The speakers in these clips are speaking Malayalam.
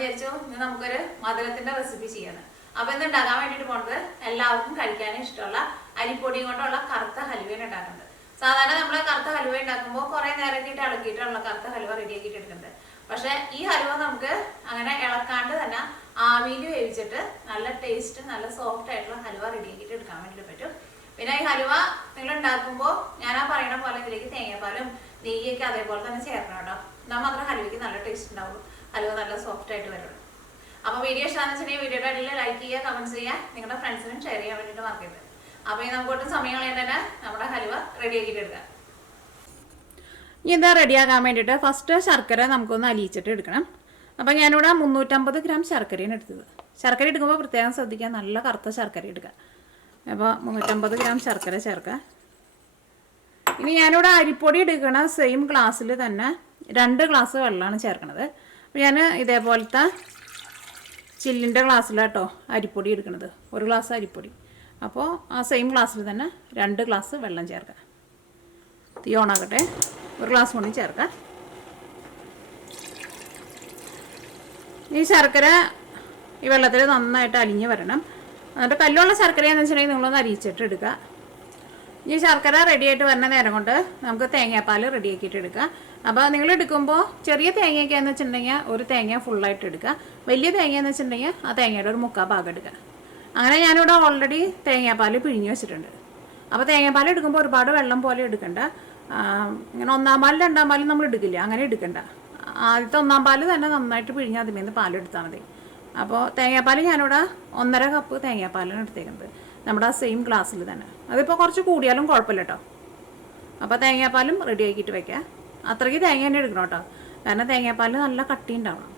വിചാരിച്ചു ഇന്ന് നമുക്കൊരു മധുരത്തിന്റെ റെസിപ്പി ചെയ്യണം. അപ്പൊ ഇന്ന് ഉണ്ടാക്കാൻ വേണ്ടിയിട്ട് പോണത് എല്ലാവർക്കും കഴിക്കാനും ഇഷ്ടമുള്ള അരിപ്പൊടി കൊണ്ടുള്ള കറുത്ത ഹലുവയാണ് ഉണ്ടാക്കുന്നത്. സാധാരണ നമ്മൾ കറുത്ത ഹലുവ ഉണ്ടാക്കുമ്പോൾ കുറെ നേരമായിട്ട് ഇളക്കിയിട്ടുള്ള കറുത്ത ഹലുവ റെഡിയാക്കിയിട്ട് എടുക്കുന്നത്. പക്ഷെ ഈ ഹലുവ നമുക്ക് അങ്ങനെ ഇളക്കാണ്ട് തന്നെ ആവിയിൽ വേവിച്ചിട്ട് നല്ല ടേസ്റ്റ് നല്ല സോഫ്റ്റ് ആയിട്ടുള്ള ഹലുവ റെഡിയാക്കിയിട്ട് എടുക്കാൻ വേണ്ടിയിട്ട് പറ്റും. പിന്നെ ഈ ഹലുവ നിങ്ങൾ ഉണ്ടാക്കുമ്പോൾ ഞാൻ ആ പറയുന്ന പോലെ ഇതിലേക്ക് തേങ്ങാപ്പാലും നെയ്യൊക്കെ അതേപോലെ തന്നെ ചേർക്കണം കേട്ടോ. എന്നാൽ മാത്രം ഹലുവയ്ക്ക് നല്ല ടേസ്റ്റ് ഉണ്ടാവുള്ളൂ, ഹലുവ നല്ല സോഫ്റ്റ് ആയിട്ട് വരുള്ളൂ. അപ്പോൾ വീഡിയോ ഇഷ്ടമാണെന്ന് വെച്ചിട്ടുണ്ടെങ്കിൽ വീഡിയോയുടെ അടിയിൽ ലൈക്ക് ചെയ്യുക, കമൻറ്റ്സ് ചെയ്യുക, നിങ്ങളുടെ ഫ്രണ്ട്സിനും ഷെയർ ചെയ്യാൻ വേണ്ടിയിട്ട് മറക്കരുത്. അപ്പോൾ ഈ നമുക്ക് ഒട്ടും സമയം കളയാൻ തന്നെ നമ്മുടെ ഹലുവ റെഡിയാക്കിയിട്ട് എടുക്കാം. ഇനി എന്താ റെഡിയാക്കാൻ വേണ്ടിയിട്ട് ഫസ്റ്റ് ശർക്കര നമുക്കൊന്ന് അലിയിച്ചിട്ട് എടുക്കണം. അപ്പോൾ ഞാനിവിടെ 350 ഗ്രാം ശർക്കരയാണ് എടുത്തത്. ശർക്കര എടുക്കുമ്പോൾ പ്രത്യേകം ശ്രദ്ധിക്കുക, നല്ല കറുത്ത ശർക്കര എടുക്കുക. അപ്പോൾ 350 ഗ്രാം ശർക്കര ചേർക്കുക. ഇനി ഞാനിവിടെ അരിപ്പൊടി എടുക്കണ സെയിം ഗ്ലാസ്സിൽ തന്നെ 2 ഗ്ലാസ് വെള്ളമാണ് ചേർക്കണത്. അപ്പോൾ ഞാൻ ഇതേപോലത്തെ ചില്ലിൻ്റെ ഗ്ലാസ്സിലാട്ടോ അരിപ്പൊടി എടുക്കണത്, 1 ഗ്ലാസ് അരിപ്പൊടി. അപ്പോൾ ആ സെയിം ഗ്ലാസ്സിൽ തന്നെ 2 ഗ്ലാസ് വെള്ളം ചേർക്കുക. തീ ഓണാക്കട്ടെ. 1 ഗ്ലാസ് കൂടി ചേർക്കുക. ഈ ശർക്കര ഈ വെള്ളത്തിൽ നന്നായിട്ട് അലിഞ്ഞ് വരണം. എന്നിട്ട് കല്ലുള്ള ശർക്കരയെന്ന് വെച്ചിട്ടുണ്ടെങ്കിൽ നിങ്ങളൊന്ന് അരിയിച്ചിട്ട് എടുക്കുക. ഈ ശർക്കര റെഡിയായിട്ട് വരുന്ന നേരം കൊണ്ട് നമുക്ക് തേങ്ങാപ്പാൽ റെഡിയാക്കിയിട്ട് എടുക്കുക. അപ്പോൾ നിങ്ങൾ എടുക്കുമ്പോൾ ചെറിയ തേങ്ങയൊക്കെയാണെന്ന് വെച്ചിട്ടുണ്ടെങ്കിൽ ഒരു തേങ്ങ ഫുള്ളായിട്ട് എടുക്കുക. വലിയ തേങ്ങയെന്ന് വെച്ചിട്ടുണ്ടെങ്കിൽ ആ തേങ്ങയുടെ ഒരു 3/4 ഭാഗം എടുക്കുക. അങ്ങനെ ഞാനിവിടെ ഓൾറെഡി തേങ്ങാപ്പാൽ പിഴിഞ്ഞ് വെച്ചിട്ടുണ്ട്. അപ്പോൾ തേങ്ങാപ്പാൽ എടുക്കുമ്പോൾ ഒരുപാട് വെള്ളം പോലെ എടുക്കണ്ട. ഇങ്ങനെ 1-ാം പാലും 2-ാം പാലും നമ്മൾ എടുക്കില്ല, അങ്ങനെ എടുക്കണ്ട. ആദ്യത്തെ 1-ാം പാൽ തന്നെ നന്നായിട്ട് പിഴിഞ്ഞ് അതിമേന്ന് പാലെടുത്താൽ മതി. അപ്പോൾ തേങ്ങാപ്പാൽ ഞാനിവിടെ 1.5 കപ്പ് തേങ്ങാപ്പാലാണ് എടുത്തേക്കുന്നത്, നമ്മുടെ ആ സെയിം ഗ്ലാസ്സിൽ തന്നെ. അതിപ്പോൾ കുറച്ച് കൂടിയാലും കുഴപ്പമില്ല കേട്ടോ. അപ്പോൾ തേങ്ങാപ്പാലും റെഡി ആക്കിയിട്ട് വെക്കുക. അത്രയ്ക്ക് തേങ്ങ തന്നെ എടുക്കണം കേട്ടോ, കാരണം തേങ്ങാപ്പാൽ നല്ല കട്ടി ഉണ്ടാവണം.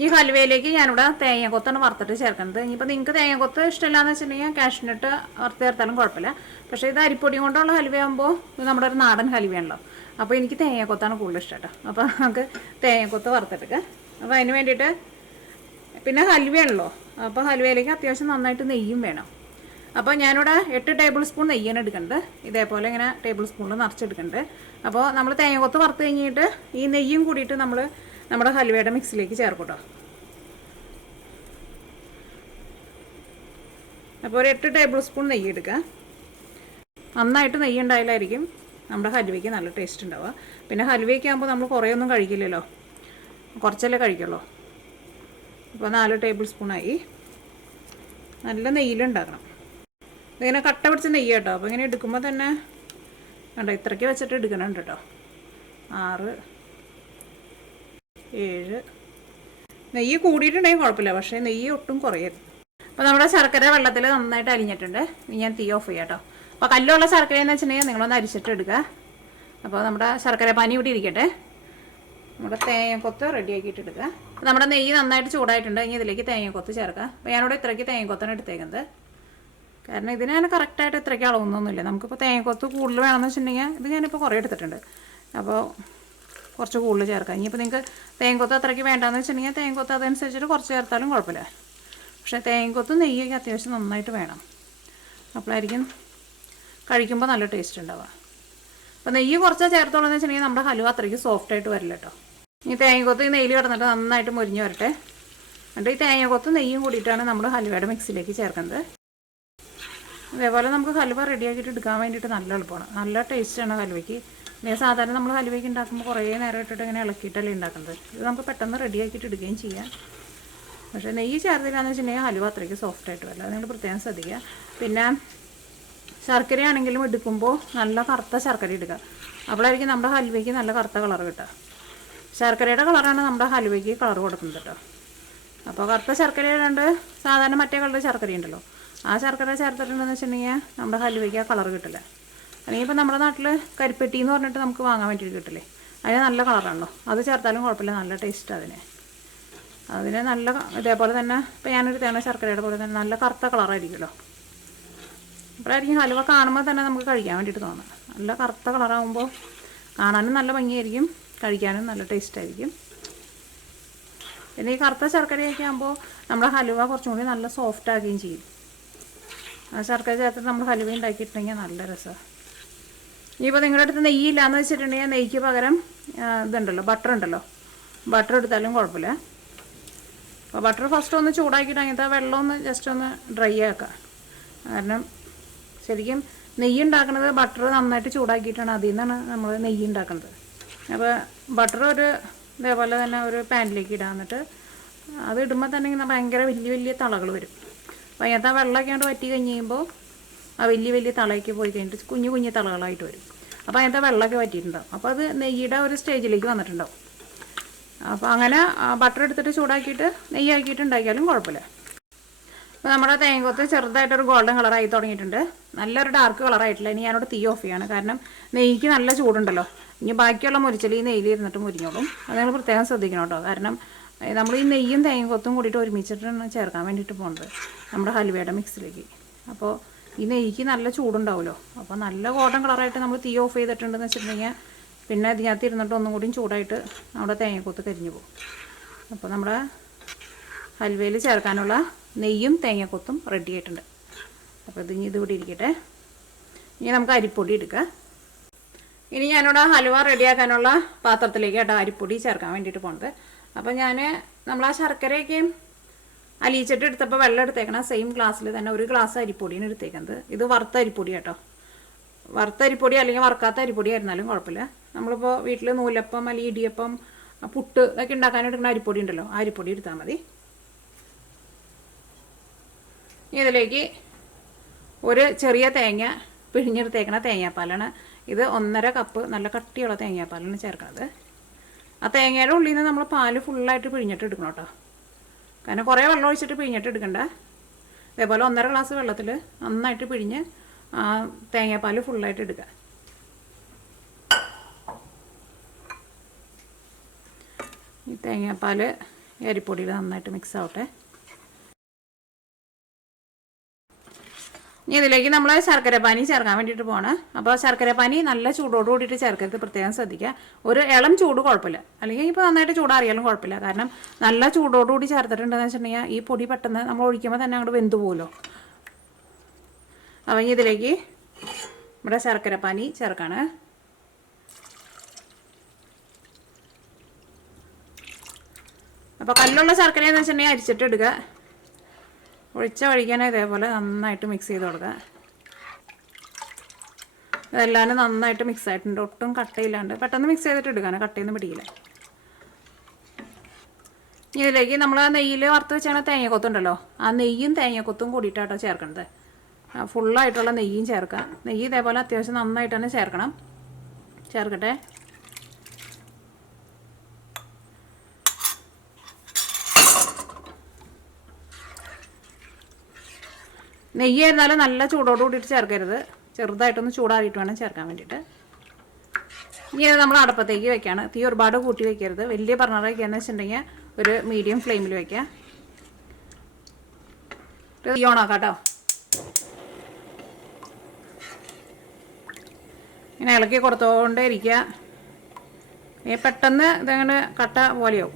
ഈ ഹൽവയിലേക്ക് ഞാനിവിടെ തേങ്ങാക്കൊത്താണ് വറുത്തിട്ട് ചേർക്കുന്നത്. ഇനിയിപ്പോൾ നിങ്ങൾക്ക് തേങ്ങാക്കൊത്ത് ഇഷ്ടമില്ലാന്ന് വെച്ചിട്ടുണ്ടെങ്കിൽ കാഷ്നട്ട് വറുത്ത് ചേർത്താലും കുഴപ്പമില്ല. പക്ഷേ ഇത് അരിപ്പൊടി കൊണ്ടുള്ള ഹൽവയാകുമ്പോൾ ഇത് നമ്മുടെ ഒരു നാടൻ ഹൽവയാണല്ലോ. അപ്പോൾ എനിക്ക് തേങ്ങാക്കൊത്താണ് കൂടുതൽ ഇഷ്ടം കേട്ടോ. അപ്പോൾ നമുക്ക് തേങ്ങാക്കൊത്ത് വറുത്തെടുക്കുക. അപ്പോൾ അതിന് വേണ്ടിയിട്ട് പിന്നെ ഹൽവയാണല്ലോ, അപ്പോൾ ഹൽവയിലേക്ക് അത്യാവശ്യം നന്നായിട്ട് നെയ്യും വേണം. അപ്പോൾ ഞാനിവിടെ 8 ടേബിൾ സ്പൂൺ നെയ്യാണ് എടുക്കേണ്ടത്. ഇതേപോലെ ഇങ്ങനെ ടേബിൾ സ്പൂണിൽ നിറച്ചെടുക്കേണ്ടത്. അപ്പോൾ നമ്മൾ തേങ്ങക്കൊത്ത് വറുത്ത് കഴിഞ്ഞിട്ട് ഈ നെയ്യും കൂടിയിട്ട് നമ്മൾ നമ്മുടെ ഹൽവയുടെ മിക്സിലേക്ക് ചേർക്കും കേട്ടോ. അപ്പോൾ ഒരു 8 ടേബിൾ സ്പൂൺ നെയ്യ് എടുക്കുക. നന്നായിട്ട് നെയ്യ് ഉണ്ടായാലായിരിക്കും നമ്മുടെ ഹൽവയ്ക്ക് നല്ല ടേസ്റ്റ് ഉണ്ടാവുക. പിന്നെ ഹൽവയ്ക്ക് ആകുമ്പോൾ നമ്മൾ കുറേ ഒന്നും കഴിക്കില്ലല്ലോ, കുറച്ചല്ലേ കഴിക്കുള്ളൂ. അപ്പോൾ 4 ടേബിൾ സ്പൂണായി. നല്ല നെയ്യിലുണ്ടാക്കണം. ഇതിങ്ങനെ കട്ട പിടിച്ച നെയ്യ് കേട്ടോ. അപ്പോൾ ഇങ്ങനെ എടുക്കുമ്പോൾ തന്നെ കണ്ടോ, ഇത്രയ്ക്ക് വെച്ചിട്ട് എടുക്കണുണ്ട് കേട്ടോ. 6, 7 നെയ്യ് കൂടിയിട്ടുണ്ടെങ്കിൽ കുഴപ്പമില്ല, പക്ഷേ നെയ്യ് ഒട്ടും കുറയരുത്. അപ്പോൾ നമ്മുടെ ശർക്കര വെള്ളത്തിൽ നന്നായിട്ട് അലിഞ്ഞിട്ടുണ്ട്. ഇനി ഞാൻ തീ ഓഫ് ചെയ്യാം കേട്ടോ. അപ്പോൾ കല്ലുള്ള ശർക്കരയെന്ന് വെച്ചിട്ടുണ്ടെങ്കിൽ നിങ്ങളൊന്ന് അരിച്ചിട്ട് എടുക്കുക. അപ്പോൾ നമ്മുടെ ശർക്കര പാനി ഇവിടെ ഇരിക്കട്ടെ. നമ്മുടെ തേങ്ങക്കൊത്ത് റെഡിയാക്കിയിട്ട് എടുക്കുക. അപ്പോൾ നമ്മുടെ നെയ്യ് നന്നായിട്ട് ചൂടായിട്ടുണ്ട്. ഇനി ഇതിലേക്ക് തേങ്ങക്കൊത്ത് ചേർക്കുക. അപ്പോൾ ഞാനിവിടെ ഇത്രയ്ക്ക് തേങ്ങക്കൊത്താണ് എടുത്തേക്കുന്നത്, കാരണം ഇതിന് ഞാൻ കറക്റ്റായിട്ട് ഇത്രയ്ക്ക് അളവൊന്നുമില്ല. നമുക്കിപ്പോൾ തേങ്ങക്കൊത്ത് കൂടുതൽ വേണമെന്ന് വെച്ചിട്ടുണ്ടെങ്കിൽ ഇത് ഞാനിപ്പോൾ കുറേ എടുത്തിട്ടുണ്ട്, അപ്പോൾ കുറച്ച് കൂടുതൽ ചേർക്കാം. ഇനിയിപ്പോൾ നിങ്ങൾക്ക് തേങ്ങക്കൊത്ത് അത്രയ്ക്ക് വേണ്ടാന്ന് വെച്ചിട്ടുണ്ടെങ്കിൽ തേങ്ങക്കൊത്ത് അതനുസരിച്ചിട്ട് കുറച്ച് ചേർത്താലും കുഴപ്പമില്ല. പക്ഷേ തേങ്ങക്കൊത്ത് നെയ്യൊക്കെ അത്യാവശ്യം നന്നായിട്ട് വേണം, അപ്പോഴായിരിക്കും കഴിക്കുമ്പോൾ നല്ല ടേസ്റ്റ് ഉണ്ടാവുക. അപ്പോൾ നെയ്യ് കുറച്ചാൽ ചേർത്തോളൂ എന്ന് വെച്ചിട്ടുണ്ടെങ്കിൽ നമ്മുടെ ഹലുവ അത്രയ്ക്ക് സോഫ്റ്റായിട്ട് വരില്ല കേട്ടോ. ഈ തേങ്ങക്കൊത്ത് ഈ നെയ്യിൽ കിടന്നിട്ട് നന്നായിട്ട് മുരിഞ്ഞ് വരട്ടെ. എന്നിട്ട് ഈ തേങ്ങക്കൊത്ത് നെയ്യും കൂടിയിട്ടാണ് നമ്മൾ ഹലുവയുടെ മിക്സിലേക്ക് ചേർക്കുന്നത്. അതേപോലെ നമുക്ക് ഹലുവ റെഡിയാക്കിയിട്ട് എടുക്കാൻ വേണ്ടിയിട്ട് നല്ല എളുപ്പമാണ്, നല്ല ടേസ്റ്റാണ് ഹലുവയ്ക്ക്. പിന്നെ സാധാരണ നമ്മൾ ഹലുവയ്ക്ക് ഉണ്ടാക്കുമ്പോൾ കുറേ നേരം ഇട്ടിട്ട് ഇങ്ങനെ ഇളക്കിയിട്ടല്ലേ ഉണ്ടാക്കുന്നത്. ഇത് നമുക്ക് പെട്ടെന്ന് റെഡിയാക്കിയിട്ട് എടുക്കുകയും ചെയ്യാം. പക്ഷേ നെയ്യ് ചേർത്തില്ലാന്ന് വെച്ചിട്ടുണ്ടെങ്കിൽ ഹലുവ അത്രയ്ക്ക് സോഫ്റ്റായിട്ട് വരില്ല, അത് നിങ്ങൾ പ്രത്യേകം ശ്രദ്ധിക്കുക. പിന്നെ ശർക്കരയാണെങ്കിലും എടുക്കുമ്പോൾ നല്ല കറുത്ത ശർക്കര എടുക്കുക, അപ്പോഴായിരിക്കും നമ്മുടെ ഹൽവയ്ക്ക് നല്ല കറുത്ത കളർ കിട്ടുക. ശർക്കരയുടെ കളറാണ് നമ്മുടെ ഹൽവയ്ക്ക് കളർ കൊടുക്കുന്നത് കേട്ടോ. അപ്പോൾ കറുത്ത ശർക്കര ഇടാണ്ട് സാധാരണ മറ്റേ കളർ ശർക്കര ഉണ്ടല്ലോ, ആ ശർക്കര ചേർത്തിട്ടുണ്ടെന്ന് വെച്ചിട്ടുണ്ടെങ്കിൽ നമ്മുടെ ഹൽവയ്ക്ക് ആ കളർ കിട്ടില്ല. അല്ലെങ്കിൽ ഇപ്പോൾ നമ്മുടെ നാട്ടിൽ കരിപ്പെട്ടി എന്ന് പറഞ്ഞിട്ട് നമുക്ക് വാങ്ങാൻ വേണ്ടിയിട്ട് കിട്ടില്ലേ, അതിന് നല്ല കളറാണല്ലോ, അത് ചേർത്താലും കുഴപ്പമില്ല, നല്ല ടേസ്റ്റ് അതിന് നല്ല ഇതേപോലെ തന്നെ. ഇപ്പോൾ ഞാനൊരു തേങ്ങ ശർക്കരയുടെ പോലെ തന്നെ നല്ല കറുത്ത കളറായിരിക്കുമല്ലോ, അപ്പോഴായിരിക്കും ഹലുവ കാണുമ്പോൾ തന്നെ നമുക്ക് കഴിക്കാൻ വേണ്ടിയിട്ട് തോന്നുന്നത്. നല്ല കറുത്ത കളറാകുമ്പോൾ കാണാനും നല്ല ഭംഗിയായിരിക്കും, കഴിക്കാനും നല്ല ടേസ്റ്റ് ആയിരിക്കും. പിന്നെ ഈ കറുത്ത ശർക്കരയൊക്കെ ആകുമ്പോൾ നമ്മുടെ ഹലുവ കുറച്ചും കൂടി നല്ല സോഫ്റ്റ് ആക്കുകയും ചെയ്യും. ആ ശർക്കര ചേർത്തിട്ട് നമ്മൾ ഹലുവ ഉണ്ടാക്കിയിട്ടുണ്ടെങ്കിൽ നല്ല രസമാണ്. ഇനിയിപ്പോൾ നിങ്ങളുടെ അടുത്ത് നെയ്യില്ലാന്ന് വെച്ചിട്ടുണ്ടെങ്കിൽ നെയ്ക്ക് പകരം ഇതുണ്ടല്ലോ, ബട്ടർ ഉണ്ടല്ലോ, ബട്ടർ എടുത്താലും കുഴപ്പമില്ല. അപ്പോൾ ബട്ടർ ഫസ്റ്റ് ഒന്ന് ചൂടാക്കിയിട്ട് അങ്ങനത്തെ വെള്ളം ഒന്ന് ജസ്റ്റ് ഒന്ന് ഡ്രൈ ആക്കുക. കാരണം ശരിക്കും നെയ്യ് ഉണ്ടാക്കുന്നത് ബട്ടർ നന്നായിട്ട് ചൂടാക്കിയിട്ടാണ്, അതിൽ നിന്നാണ് നമ്മൾ നെയ്യ് ഉണ്ടാക്കുന്നത്. അപ്പോൾ ബട്ടർ ഒരു ഇതേപോലെ തന്നെ ഒരു പാനിലേക്ക് ഇടുക. എന്നിട്ട് അത് ഇടുമ്പോൾ തന്നെ ഇങ്ങനെ ഭയങ്കര വലിയ വലിയ തളകൾ വരും. അപ്പോൾ അതിനകത്ത് ആ വെള്ളമൊക്കെ കൊണ്ട് വറ്റി കഴിഞ്ഞ് കഴിയുമ്പോൾ ആ വലിയ വലിയ തളയ്ക്ക് പോയി കഴിഞ്ഞിട്ട് കുഞ്ഞു കുഞ്ഞു തളകളായിട്ട് വരും. അപ്പോൾ അതിനകത്ത് വെള്ളമൊക്കെ വറ്റിയിട്ടുണ്ടാവും. അപ്പോൾ അത് നെയ്യുടെ ഒരു സ്റ്റേജിലേക്ക് വന്നിട്ടുണ്ടാവും. അപ്പോൾ അങ്ങനെ ബട്ടർ എടുത്തിട്ട് ചൂടാക്കിയിട്ട് നെയ്യാക്കിയിട്ട് ഉണ്ടാക്കിയാലും കുഴപ്പമില്ല. അപ്പോൾ നമ്മുടെ തേങ്ങക്കൊത്ത് ചെറുതായിട്ടൊരു ഗോൾഡൻ കളറായി തുടങ്ങിയിട്ടുണ്ട്. നല്ലൊരു ഡാർക്ക് കളറായിട്ടില്ല. ഇനി ഞാനോട് തീ ഓഫ് ചെയ്യാണ്. കാരണം നെയ്യ്ക്ക് നല്ല ചൂടുണ്ടല്ലോ. ഇനി ബാക്കിയുള്ള മുരിച്ചൽ ഈ നെയ്യിൽ ഇരുന്നിട്ട് മുരിഞ്ഞോളും. അത് നിങ്ങൾ പ്രത്യേകം ശ്രദ്ധിക്കണം കേട്ടോ. കാരണം നമ്മൾ ഈ നെയ്യും തേങ്ങക്കൊത്തും കൂടിയിട്ട് ഒരുമിച്ചിട്ടാണ് ചേർക്കാൻ വേണ്ടിയിട്ട് പോകുന്നത് നമ്മുടെ ഹൽവയുടെ മിക്സിലേക്ക്. അപ്പോൾ ഈ നെയ്യ്ക്ക് നല്ല ചൂടുണ്ടാവുമല്ലോ. അപ്പോൾ നല്ല ഗോൾഡൻ കളറായിട്ട് നമ്മൾ തീ ഓഫ് ചെയ്തിട്ടുണ്ടെന്ന് വെച്ചിട്ടുണ്ടെങ്കിൽ പിന്നെ ഇതിനകത്ത് ഇരുന്നിട്ട് ഒന്നും കൂടി ചൂടായിട്ട് നമ്മുടെ തേങ്ങക്കൊത്ത് കരിഞ്ഞു പോകും. അപ്പോൾ നമ്മുടെ ഹൽവയിൽ ചേർക്കാനുള്ള നെയ്യും തേങ്ങക്കൊത്തും റെഡി ആയിട്ടുണ്ട്. അപ്പോൾ ഇതിവിടെ ഇരിക്കട്ടെ. ഇനി നമുക്ക് അരിപ്പൊടി എടുക്കാം. ഇനി ഞാനിവിടെ ഹൽവ റെഡിയാക്കാനുള്ള പാത്രത്തിലേക്ക് കേട്ടോ അരിപ്പൊടി ചേർക്കാൻ വേണ്ടിയിട്ട് പോകുന്നത്. അപ്പോൾ നമ്മൾ ആ ശർക്കരയൊക്കെ അലിയിച്ചിട്ട് എടുത്തപ്പോൾ വെള്ളം എടുത്തേക്കണം സെയിം ഗ്ലാസ്സിൽ തന്നെ ഒരു ഗ്ലാസ് അരിപ്പൊടിയാണ് എടുത്തേക്കുന്നത്. ഇത് വറുത്ത അരിപ്പൊടി കേട്ടോ. വറുത്ത അരിപ്പൊടി അല്ലെങ്കിൽ വറുക്കാത്ത അരിപ്പൊടി ആയിരുന്നാലും കുഴപ്പമില്ല. നമ്മളിപ്പോൾ വീട്ടിൽ നൂലപ്പം അല്ലെങ്കിൽ ഇടിയപ്പം പുട്ട് ഇതൊക്കെ ഉണ്ടാക്കാൻ എടുക്കുന്ന അരിപ്പൊടി ഉണ്ടല്ലോ, ആ അരിപ്പൊടി എടുത്താൽ മതി. ഇതിലേക്ക് ഒരു ചെറിയ തേങ്ങ പിഴിഞ്ഞെടുത്തേക്കണ തേങ്ങാപ്പാലാണ്. ഇത് 1.5 കപ്പ് നല്ല കട്ടിയുള്ള തേങ്ങാപ്പാലാണ് ചേർക്കുന്നത്. ആ തേങ്ങയുടെ ഉള്ളിൽ നിന്ന് നമ്മൾ പാല് ഫുള്ളായിട്ട് പിഴിഞ്ഞിട്ട് എടുക്കണം കേട്ടോ. കാരണം കുറേ വെള്ളം ഒഴിച്ചിട്ട് പിഴിഞ്ഞിട്ട് എടുക്കണ്ട. ഇതേപോലെ 1.5 ഗ്ലാസ് വെള്ളത്തിൽ നന്നായിട്ട് പിഴിഞ്ഞ് തേങ്ങാപ്പാൽ ഫുള്ളായിട്ട് എടുക്കുക. ഈ തേങ്ങാപ്പാൽ അരിപ്പൊടിയിൽ നന്നായിട്ട് മിക്സ് ആവട്ടെ. ഇനി ഇതിലേക്ക് നമ്മൾ ശർക്കരപ്പാനി ചേർക്കാൻ വേണ്ടിയിട്ട് പോകണം. അപ്പോൾ ശർക്കരപ്പാനി നല്ല ചൂടോട് കൂടിയിട്ട് ചേർക്കരുത്, പ്രത്യേകം ശ്രദ്ധിക്കുക. ഒരു ഇളം ചൂട് കുഴപ്പമില്ല, അല്ലെങ്കിൽ ഇപ്പോൾ നന്നായിട്ട് ചൂടാറിയാലും കുഴപ്പമില്ല. കാരണം നല്ല ചൂടോടുകൂടി ചേർത്തിട്ടുണ്ടെന്ന് വെച്ചിട്ടുണ്ടെങ്കിൽ ഈ പൊടി പെട്ടെന്ന് നമ്മൾ ഒഴിക്കുമ്പോൾ തന്നെ അങ്ങോട്ട് വെന്തു പോകുമല്ലോ. അപ്പോൾ ഇതിലേക്ക് നമ്മുടെ ശർക്കരപ്പാനി ചേർക്കാണ്. അപ്പോൾ കല്ലുള്ള ശർക്കരയെന്ന് വെച്ചിട്ടുണ്ടെങ്കിൽ അരിച്ചിട്ട് എടുക്കുക. ഒഴിച്ച വഴിക്കാൻ ഇതേപോലെ നന്നായിട്ട് മിക്സ് ചെയ്ത് കൊടുക്കുക. ഇതെല്ലാം നന്നായിട്ട് മിക്സ് ആയിട്ടുണ്ട്, ഒട്ടും കട്ടയില്ലാണ്ട് പെട്ടെന്ന് മിക്സ് ചെയ്തിട്ട് എടുക്കാണ്, കട്ടയൊന്നും പിടിക്കില്ല. ഇതിലേക്ക് നമ്മൾ ആ നെയ്യിൽ വറുത്ത് വെച്ചാൽ തേങ്ങക്കൊത്തുണ്ടല്ലോ, ആ നെയ്യും തേങ്ങക്കൊത്തും കൂടിയിട്ടാട്ടോ ചേർക്കണത്. ഫുള്ളായിട്ടുള്ള നെയ്യും ചേർക്കുക. നെയ്യ് ഇതേപോലെ അത്യാവശ്യം നന്നായിട്ട് തന്നെ ചേർക്കണം. ചേർക്കട്ടെ. നെയ്യ് ആയിരുന്നാലും നല്ല ചൂടോട് കൂടിയിട്ട് ചേർക്കരുത്, ചെറുതായിട്ടൊന്ന് ചൂടാറിയിട്ട് വേണം ചേർക്കാൻ വേണ്ടിയിട്ട്. ഇനി അത് നമ്മൾ അടുപ്പത്തേക്ക് വെക്കുകയാണ്. തീ ഒരുപാട് കൂട്ടി വെക്കരുത്. വലിയ ബർണർ വയ്ക്കുകയെന്ന് വെച്ചിട്ടുണ്ടെങ്കിൽ ഒരു മീഡിയം ഫ്ലെയിമിൽ വയ്ക്കുക. തീ ഓണാക്കാം കേട്ടോ. ഇങ്ങനെ ഇളക്കി കൊടുത്തോണ്ടേ ഇരിക്കുക. പെട്ടെന്ന് ഇതങ്ങനെ കട്ട പോലെയാവും.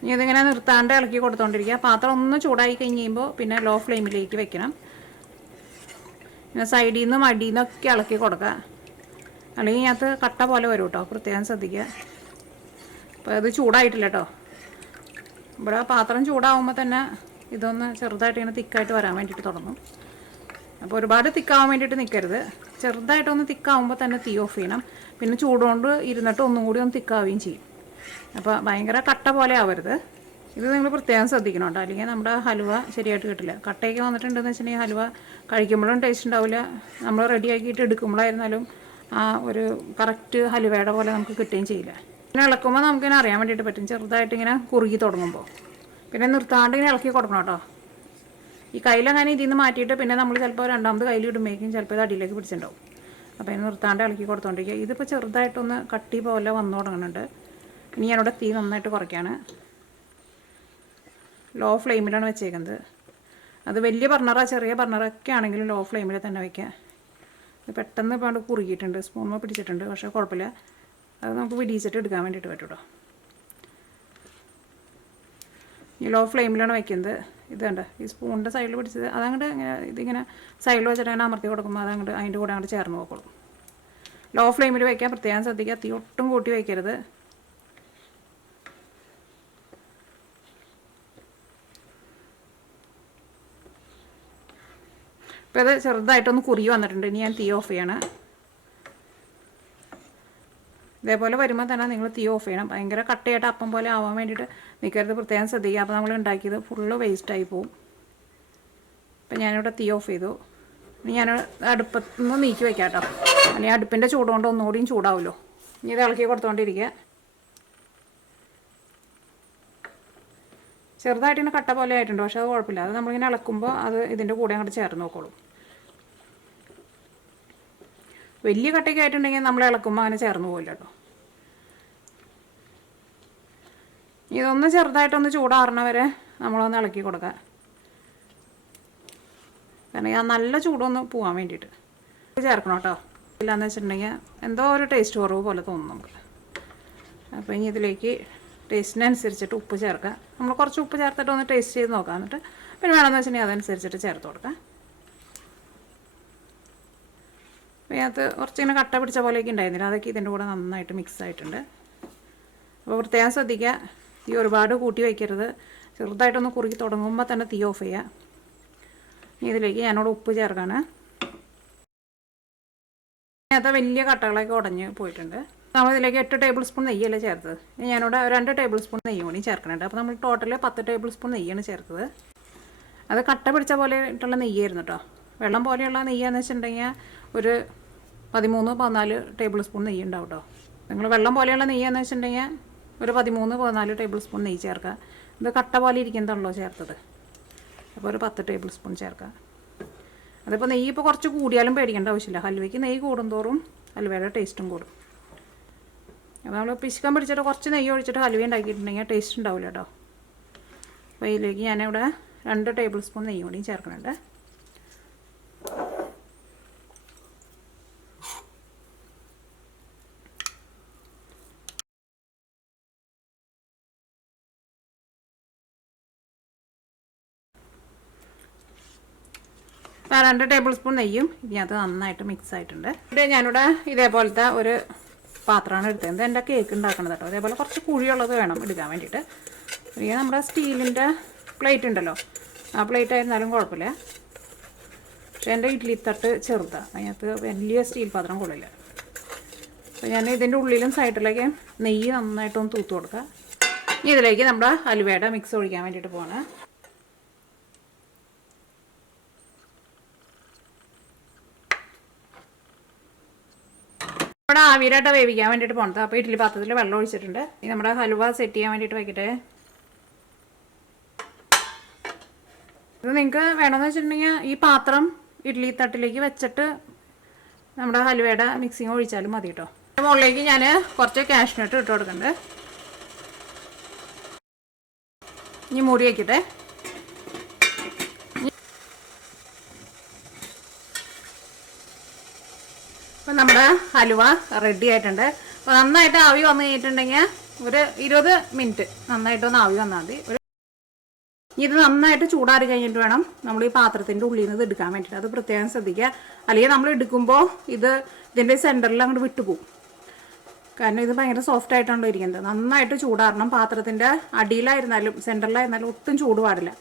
ഇനി ഇതിങ്ങനെ നിർത്താണ്ട് ഇളക്കി കൊടുത്തോണ്ടിരിക്കുക. പാത്രം ഒന്ന് ചൂടായി കഴിഞ്ഞ് കഴിയുമ്പോൾ പിന്നെ ലോ ഫ്ലെയിമിലേക്ക് വെക്കണം. പിന്നെ സൈഡിൽ നിന്നും അടിയിൽ നിന്നൊക്കെ ഇളക്കി കൊടുക്കുക, അല്ലെങ്കിൽ ഇതിനകത്ത് കട്ട പോലെ വരും കേട്ടോ, പ്രത്യേകം ശ്രദ്ധിക്കുക. അപ്പോൾ ഇത് ചൂടായിട്ടില്ല കേട്ടോ. ഇവിടെ പാത്രം ചൂടാവുമ്പോൾ തന്നെ ഇതൊന്ന് ചെറുതായിട്ട് ഇങ്ങനെ തിക്കായിട്ട് വരാൻ വേണ്ടിയിട്ട് തുടങ്ങും. അപ്പോൾ ഒരുപാട് തിക്കാവാൻ വേണ്ടിയിട്ട് നിൽക്കരുത്. ചെറുതായിട്ടൊന്ന് തിക്കാവുമ്പോൾ തന്നെ തീ ഓഫ് ചെയ്യണം. പിന്നെ ചൂടുകൊണ്ട് ഇരുന്നിട്ട് ഒന്നും കൂടി ഒന്ന് തിക്കാവുകയും ചെയ്യും. അപ്പോൾ ഭയങ്കര കട്ട പോലെ ആവരുത്. ഇത് നിങ്ങൾ പ്രത്യേകം ശ്രദ്ധിക്കണം കേട്ടോ, അല്ലെങ്കിൽ നമ്മുടെ ഹൽവ ശരിയായിട്ട് കിട്ടില്ല. കട്ടയൊക്കെ വന്നിട്ടുണ്ടെന്ന് വെച്ചിട്ടുണ്ടെങ്കിൽ ഹൽവ കഴിക്കുമ്പോഴും ടേസ്റ്റ് ഉണ്ടാവില്ല. നമ്മൾ റെഡിയാക്കിയിട്ട് എടുക്കുമ്പോഴായിരുന്നാലും ആ ഒരു കറക്റ്റ് ഹലുവയുടെ പോലെ നമുക്ക് കിട്ടുകയും ചെയ്യില്ല. പിന്നെ ഇളക്കുമ്പോൾ നമുക്കിങ്ങനെ അറിയാൻ വേണ്ടിയിട്ട് പറ്റും, ചെറുതായിട്ട് ഇങ്ങനെ കുറുകി തുടങ്ങുമ്പോൾ. പിന്നെ നിർത്താണ്ട് ഇങ്ങനെ ഇളക്കി കൊടുക്കണം കേട്ടോ. ഈ കയ്യിലങ്ങനെ ഇതിൽ നിന്ന് മാറ്റിയിട്ട് പിന്നെ നമ്മൾ ചിലപ്പോൾ രണ്ടാമത് കയ്യിൽ ഇടുമ്പോഴേക്കും ചിലപ്പോൾ ഇത് അടിയിലേക്ക് പിടിച്ചിട്ടുണ്ടാവും. അപ്പോൾ ഇതിന് നിർത്താണ്ട് ഇളക്കി കൊടുത്തോണ്ടിരിക്കുക. ഇതിപ്പോൾ ചെറുതായിട്ടൊന്ന് കട്ടി പോലെ വന്നു തുടങ്ങുന്നുണ്ട്. ഇനി ഞാനിവിടെ തീ നന്നായിട്ട് കുറയ്ക്കുകയാണ്. ലോ ഫ്ലെയിമിലാണ് വെച്ചേക്കുന്നത്. അത് വലിയ ബർണറോ ചെറിയ ബർണറൊക്കെ ആണെങ്കിലും ലോ ഫ്ലെയിമിൽ തന്നെ വയ്ക്കുക. ഇത് പെട്ടെന്ന് ഇപ്പോൾ അവിടെ കുറുകിയിട്ടുണ്ട്, സ്പൂണിൽ പിടിച്ചിട്ടുണ്ട്, പക്ഷേ കുഴപ്പമില്ല. അത് നമുക്ക് വിടിയിച്ചിട്ട് എടുക്കാൻ വേണ്ടിയിട്ട് പറ്റും കേട്ടോ. ഈ ലോ ഫ്ലെയിമിലാണ് വയ്ക്കുന്നത്. ഇത് കണ്ട ഈ സ്പൂണിൻ്റെ സൈഡിൽ പിടിച്ചത് അതങ്ങോട്ട് ഇങ്ങനെ ഇതിങ്ങനെ സൈഡിൽ വെച്ചിട്ട് അങ്ങനെ അമർത്തി കൊടുക്കുമ്പോൾ അതങ്ങോട്ട് അതിൻ്റെ കൂടെ അങ്ങോട്ട് ചേർന്ന് പോക്കോളും. ലോ ഫ്ലെയിമിൽ വയ്ക്കാൻ പ്രത്യേകം ശ്രദ്ധിക്കുക. തീ ഒട്ടും കൂട്ടി വയ്ക്കരുത്. ഇപ്പോൾ ഇത് ചെറുതായിട്ടൊന്ന് കുറുകി വന്നിട്ടുണ്ട്. ഇനി ഞാൻ തീ ഓഫ് ചെയ്യണം. ഇതേപോലെ വരുമ്പോൾ തന്നെ നിങ്ങൾ തീ ഓഫ് ചെയ്യണം. ഭയങ്കര കട്ടയായിട്ട് അപ്പം പോലെ ആവാൻ വേണ്ടിയിട്ട് നിൽക്കരുത്, പ്രത്യേകം ശ്രദ്ധിക്കുക. അപ്പോൾ നമ്മൾ ഉണ്ടാക്കിയത് ഫുള്ള് വേസ്റ്റായി പോവും. അപ്പം ഞാനിവിടെ തീ ഓഫ് ചെയ്തു. ഇനി ഞാൻ അടുപ്പത്ത് നിന്ന് നീക്കി വയ്ക്കാം കേട്ടോ. അല്ലെങ്കിൽ അടുപ്പിൻ്റെ ചൂട് കൊണ്ട് ഒന്നുകൂടിയും ചൂടാവുമല്ലോ. ഇനി ഇത് ഇളക്കി കൊടുത്തുകൊണ്ടിരിക്കുക. ചെറുതായിട്ട് ഇങ്ങനെ കട്ട പോലെ ആയിട്ടുണ്ട്, പക്ഷേ അത് കുഴപ്പമില്ല. അത് നമ്മളിങ്ങനെ ഇളക്കുമ്പോൾ അത് ഇതിൻ്റെ കൂടെ അങ്ങോട്ട് ചേർന്ന് നോക്കോളും. വലിയ കട്ടയൊക്കെ ആയിട്ടുണ്ടെങ്കിൽ നമ്മൾ ഇളക്കുമ്പോൾ അങ്ങനെ ചേർന്ന് പോകില്ല കേട്ടോ. ഇതൊന്ന് ചെറുതായിട്ടൊന്ന് ചൂടാറണ വരെ നമ്മളൊന്ന് ഇളക്കി കൊടുക്കുക. കാരണം ആ നല്ല ചൂടൊന്ന് പോകാൻ വേണ്ടിയിട്ട് ചേർക്കണം കേട്ടോ. ഇല്ലയെന്ന് വെച്ചിട്ടുണ്ടെങ്കിൽ എന്തോ ഒരു ടേസ്റ്റ് കുറവ് പോലെ തോന്നും നമുക്ക്. അപ്പോൾ ഇനി ഇതിലേക്ക് ടേസ്റ്റിനനുസരിച്ചിട്ട് ഉപ്പ് ചേർക്കുക. നമ്മൾ കുറച്ച് ഉപ്പ് ചേർത്തിട്ട് ഒന്ന് ടേസ്റ്റ് ചെയ്ത് നോക്കാം. എന്നിട്ട് പിന്നെ വേണമെന്ന് വെച്ചിട്ടുണ്ടെങ്കിൽ അതനുസരിച്ചിട്ട് ചേർത്ത് കൊടുക്കാം. അതിനകത്ത് കുറച്ചിങ്ങനെ കട്ട പിടിച്ച പോലെയൊക്കെ ഉണ്ടായിരുന്നില്ല, അതൊക്കെ ഇതിൻ്റെ കൂടെ നന്നായിട്ട് മിക്സ് ആയിട്ടുണ്ട്. അപ്പോൾ പ്രത്യേകം ശ്രദ്ധിക്കുക, തീ ഒരുപാട് കൂട്ടി വയ്ക്കരുത്. ചെറുതായിട്ടൊന്ന് കുറുകി തുടങ്ങുമ്പോൾ തന്നെ തീ ഓഫ് ചെയ്യുക. ഇനി ഇതിലേക്ക് ഞാനോട് ഉപ്പ് ചേർക്കാണ്. അതിനകത്ത് വലിയ കട്ടകളൊക്കെ ഉടഞ്ഞ് പോയിട്ടുണ്ട്. നമ്മളിതിലേക്ക് 8 ടേബിൾ സ്പൂൺ നെയ്യല്ലേ ചേർത്തത്. ഞാനിവിടെ 2 ടേബിൾ സ്പൂൺ നെയ്യ് കൂടി ചേർക്കുന്നുണ്ട്. അപ്പോൾ നമ്മൾ ടോട്ടൽ 10 ടേബിൾ സ്പൂൺ നെയ്യാണ് ചേർത്തത്. അത് കട്ട പിടിച്ച പോലെ ഇട്ടുള്ള നെയ്യായിരുന്നു കേട്ടോ. വെള്ളം പോലെയുള്ള നെയ്യാന്ന് വെച്ചിട്ടുണ്ടെങ്കിൽ ഒരു 13-14 ടേബിൾ സ്പൂൺ നെയ്യ് ഉണ്ടാവും കേട്ടോ. നിങ്ങൾ വെള്ളം പോലെയുള്ള നെയ്യാന്ന് വെച്ചിട്ടുണ്ടെങ്കിൽ ഒരു 13-14 ടേബിൾ സ്പൂൺ നെയ്യ് ചേർക്കുക. ഇത് കട്ട പോലെ ഇരിക്കുന്നതാണല്ലോ ചേർത്തത്, അപ്പോൾ ഒരു 10 ടേബിൾ സ്പൂൺ ചേർക്കുക. അതിപ്പോൾ നെയ്യ് ഇപ്പോൾ കുറച്ച് കൂടിയാലും പേടിക്കേണ്ട ആവശ്യമില്ല. ഹൽവയ്ക്ക് നെയ്യ് കൂടുന്തോറും ഹൽവയുടെ ടേസ്റ്റും കൂടും. അപ്പോൾ നമ്മൾ പിശുക്കം പിടിച്ചിട്ട് കുറച്ച് നെയ്യ് ഒഴിച്ചിട്ട് ഹൽവ ഉണ്ടാക്കിയിട്ടുണ്ടെങ്കിൽ ടേസ്റ്റ് ഉണ്ടാവില്ല കേട്ടോ. അപ്പോൾ ഇതിലേക്ക് ഞാനിവിടെ 2 ടേബിൾ സ്പൂൺ നെയ്യ് കൂടിയും ചേർക്കുന്നുണ്ട്. ആ 2 ടേബിൾ സ്പൂൺ നെയ്യും ഇതിനകത്ത് നന്നായിട്ട് മിക്സ് ആയിട്ടുണ്ട്. ഇവിടെ ഞാനിവിടെ ഇതേപോലത്തെ ഒരു പാത്രമാണ് എടുത്തത്. എൻ്റെ കേക്ക് ഉണ്ടാക്കണത് കേട്ടോ. അതേപോലെ കുറച്ച് കുഴിയുള്ളത് വേണം എടുക്കാൻ വേണ്ടിയിട്ട്. അല്ലെങ്കിൽ നമ്മുടെ സ്റ്റീലിൻ്റെ പ്ലേറ്റ് ഉണ്ടല്ലോ, ആ പ്ലേറ്റ് ആയിരുന്നാലും കുഴപ്പമില്ല. പക്ഷേ എൻ്റെ ഇഡ്ഡലി തട്ട് ചെറുതാണ്, അതിനകത്ത് വലിയ സ്റ്റീൽ പാത്രം കൊള്ളില്ല. അപ്പോൾ ഞാൻ ഇതിൻ്റെ ഉള്ളിലും സൈഡിലേക്ക് നെയ്യ് നന്നായിട്ടൊന്ന് തൂത്ത് കൊടുക്കുക. ഇനി ഇതിലേക്ക് നമ്മുടെ ഹലുവയുടെ മിക്സ് ഒഴിക്കാൻ വേണ്ടിയിട്ട് പോവാണ്. നമ്മുടെ ആവിയിലായിട്ട് വേവിക്കാൻ വേണ്ടിയിട്ട് പോകണത്. അപ്പോൾ ഇഡ്ഡലി പാത്രത്തിൽ വെള്ളം ഒഴിച്ചിട്ടുണ്ട്. ഇനി നമ്മുടെ ഹലുവ സെറ്റ് ചെയ്യാൻ വേണ്ടിയിട്ട് വയ്ക്കട്ടെ. ഇത് നിങ്ങൾക്ക് വേണമെന്ന് വെച്ചിട്ടുണ്ടെങ്കിൽ ഈ പാത്രം ഇഡ്ഡലി തട്ടിലേക്ക് വെച്ചിട്ട് നമ്മുടെ ഹലുവയുടെ മിക്സിങ് ഒഴിച്ചാലും മതി കേട്ടോ. മുകളിലേക്ക് ഞാൻ കുറച്ച് കാഷ്നട്ട് ഇട്ട് കൊടുക്കുന്നുണ്ട്. ഇനി മൂടി വയ്ക്കട്ടെ. അപ്പോൾ നമ്മുടെ ഹലുവ റെഡി ആയിട്ടുണ്ട്. അപ്പോൾ നന്നായിട്ട് ആവി വന്നു കഴിഞ്ഞിട്ടുണ്ടെങ്കിൽ ഒരു 20 മിനിറ്റ് നന്നായിട്ടൊന്ന് ആവി വന്നാൽ മതി. ഇത് നന്നായിട്ട് ചൂടാറി കഴിഞ്ഞിട്ട് വേണം നമ്മൾ ഈ പാത്രത്തിൻ്റെ ഉള്ളിൽ നിന്ന് ഇത് എടുക്കാൻ വേണ്ടിയിട്ട്. അത് പ്രത്യേകം ശ്രദ്ധിക്കുക. അല്ലെങ്കിൽ നമ്മൾ എടുക്കുമ്പോൾ ഇതിൻ്റെ സെൻറ്ററിൽ അങ്ങോട്ട് വിട്ടുപോകും. കാരണം ഇത് ഭയങ്കര സോഫ്റ്റ് ആയിട്ടാണല്ലോ ഇരിക്കുന്നത്. നന്നായിട്ട് ചൂടാറണം. പാത്രത്തിൻ്റെ അടിയിലായിരുന്നാലും സെൻറ്ററിലായിരുന്നാലും ഒട്ടും ചൂട് പാടില്ല.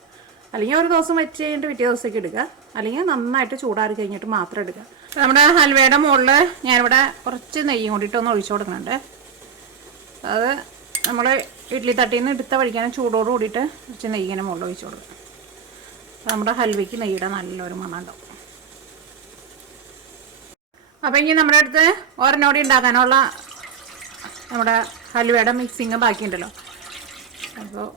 അല്ലെങ്കിൽ ഒരു ദിവസം വെച്ച് കഴിഞ്ഞിട്ട് പിറ്റേ ദിവസത്തേക്ക് എടുക്കുക. അല്ലെങ്കിൽ നന്നായിട്ട് ചൂടാറി കഴിഞ്ഞിട്ട് മാത്രം എടുക്കുക. നമ്മുടെ ഹൽവയുടെ മുകളിൽ ഞാനിവിടെ കുറച്ച് നെയ്യും കൂടിയിട്ടൊന്ന് ഒഴിച്ചു കൊടുക്കുന്നുണ്ട്. അത് നമ്മൾ ഇഡ്ഡലി തട്ടിൽ നിന്ന് എടുത്ത വഴിക്കാനും ചൂടോട് കൂടിയിട്ട് കുറച്ച് നെയ്യിങ്ങനെ മുകളിൽ ഒഴിച്ചു കൊടുക്കും. നമ്മുടെ ഹൽവയ്ക്ക് നെയ്യുടെ നല്ലൊരു മണം ഉണ്ടാവും. അപ്പോൾ ഇനി നമ്മുടെ അടുത്ത് ഒരെണ്ണോടി ഉണ്ടാക്കാനുള്ള നമ്മുടെ ഹൽവയുടെ മിക്സിങ് ബാക്കിയുണ്ടല്ലോ. അപ്പോൾ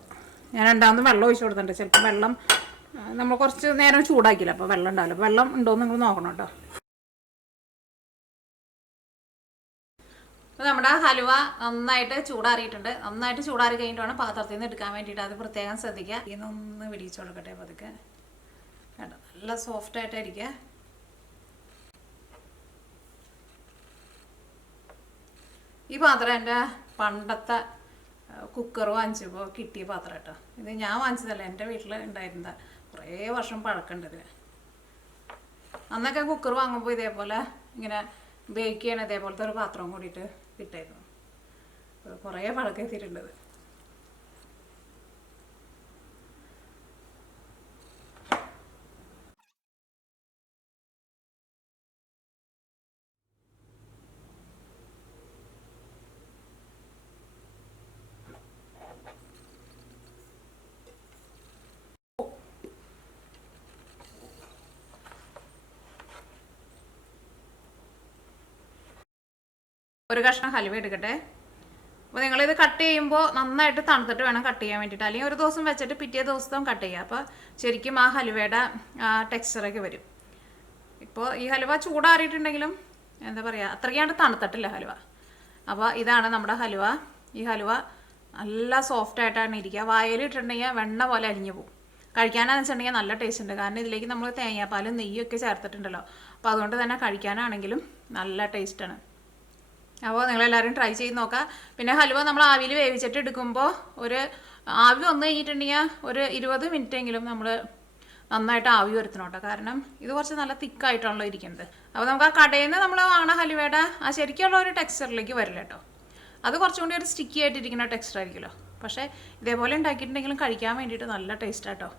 ഞാൻ രണ്ടാമത് വെള്ളം ഒഴിച്ചു കൊടുത്തിട്ടുണ്ട്. ചിലപ്പോൾ വെള്ളം നമ്മൾ കുറച്ച് നേരം ചൂടാക്കിയില്ല, അപ്പോൾ വെള്ളം ഉണ്ടാവില്ല. അപ്പോൾ വെള്ളം ഉണ്ടോയെന്ന് നിങ്ങൾ നോക്കണം കേട്ടോ. അപ്പോൾ നമ്മുടെ ഹലുവ നന്നായിട്ട് ചൂടാറിയിട്ടുണ്ട്. നന്നായിട്ട് ചൂടാറി കഴിഞ്ഞിട്ട് വേണം പാത്രത്തിൽ നിന്ന് എടുക്കാൻ വേണ്ടിയിട്ട്. അത് പ്രത്യേകം ശ്രദ്ധിക്കുക. ഇതൊന്ന് വിടിയിച്ചു കൊടുക്കട്ടെ. അപ്പോൾ അതൊക്കെ കേട്ടോ നല്ല സോഫ്റ്റായിട്ടായിരിക്കുക. ഈ പാത്രം എൻ്റെ പണ്ടത്തെ കുക്കർ വാങ്ങിച്ചപ്പോൾ കിട്ടിയ പാത്രം കേട്ടോ. ഇത് ഞാൻ വാങ്ങിച്ചതല്ല, എൻ്റെ വീട്ടിൽ ഉണ്ടായിരുന്ന കുറേ വർഷം പഴക്കമുണ്ട് ഇതിന്. അന്നൊക്കെ കുക്കർ വാങ്ങുമ്പോൾ ഇതേപോലെ ഇങ്ങനെ ബേക്ക് ചെയ്യണ ഇതേപോലത്തെ ഒരു പാത്രം കൂടിയിട്ട് കിട്ടായിരുന്നു. കുറേ പഴക്കം എത്തിയിട്ടുള്ളത്. ഒരു കഷ്ണം ഹലുവ എടുക്കട്ടെ. അപ്പോൾ നിങ്ങളിത് കട്ട് ചെയ്യുമ്പോൾ നന്നായിട്ട് തണുത്തിട്ട് വേണം കട്ട് ചെയ്യാൻ വേണ്ടിയിട്ട്. അല്ലെങ്കിൽ ഒരു ദിവസം വെച്ചിട്ട് പിറ്റേ ദിവസം കട്ട് ചെയ്യുക. അപ്പോൾ ശരിക്കും ആ ഹലുവയുടെ ടെക്സ്ചറൊക്കെ വരും. ഇപ്പോൾ ഈ ഹലുവ ചൂടാറിയിട്ടുണ്ടെങ്കിലും എന്താ പറയുക, അത്രയ്ക്കാണ്ട് തണുത്തിട്ടില്ല ഹലുവ. അപ്പോൾ ഇതാണ് നമ്മുടെ ഹലുവ. ഈ ഹലുവ നല്ല സോഫ്റ്റായിട്ടാണ് ഇരിക്കുക. വായലിട്ടുണ്ടെങ്കിൽ വെണ്ണ പോലെ അലിഞ്ഞു പോകും. കഴിക്കാനാണെന്ന് വെച്ചിട്ടുണ്ടെങ്കിൽ നല്ല ടേസ്റ്റ് ഉണ്ട്. കാരണം ഇതിലേക്ക് നമ്മൾ തേങ്ങാപ്പാലും നെയ്യൊക്കെ ചേർത്തിട്ടുണ്ടല്ലോ. അപ്പോൾ അതുകൊണ്ട് തന്നെ കഴിക്കാനാണെങ്കിലും നല്ല ടേസ്റ്റാണ്. അപ്പോൾ നിങ്ങളെല്ലാവരും ട്രൈ ചെയ്ത് നോക്കുക. പിന്നെ ഹലുവ നമ്മൾ ആവിയിൽ വേവിച്ചിട്ട് എടുക്കുമ്പോൾ ഒരു ആവി വന്നു കഴിഞ്ഞിട്ടുണ്ടെങ്കിൽ ഒരു 20 മിനിറ്റെങ്കിലും നമ്മൾ നന്നായിട്ട് ആവി വരുത്തണം കേട്ടോ. കാരണം ഇത് കുറച്ച് നല്ല തിക്കായിട്ടാണല്ലോ ഇരിക്കുന്നത്. അപ്പോൾ നമുക്ക് ആ കടയിൽ നിന്ന് നമ്മൾ വാങ്ങണ ഹലുവയുടെ ആ ശരിക്കുള്ള ഒരു ടെക്സ്ചറിലേക്ക് വരില്ല കേട്ടോ. അത് കുറച്ചും കൂടി ഒരു സ്റ്റിക്കി ആയിട്ടിരിക്കുന്ന ടെക്സ്ചർ ആയിരിക്കുമല്ലോ. പക്ഷേ ഇതേപോലെ ഉണ്ടാക്കിയിട്ടുണ്ടെങ്കിലും കഴിക്കാൻ വേണ്ടിയിട്ട് നല്ല ടേസ്റ്റ് ആട്ടോ.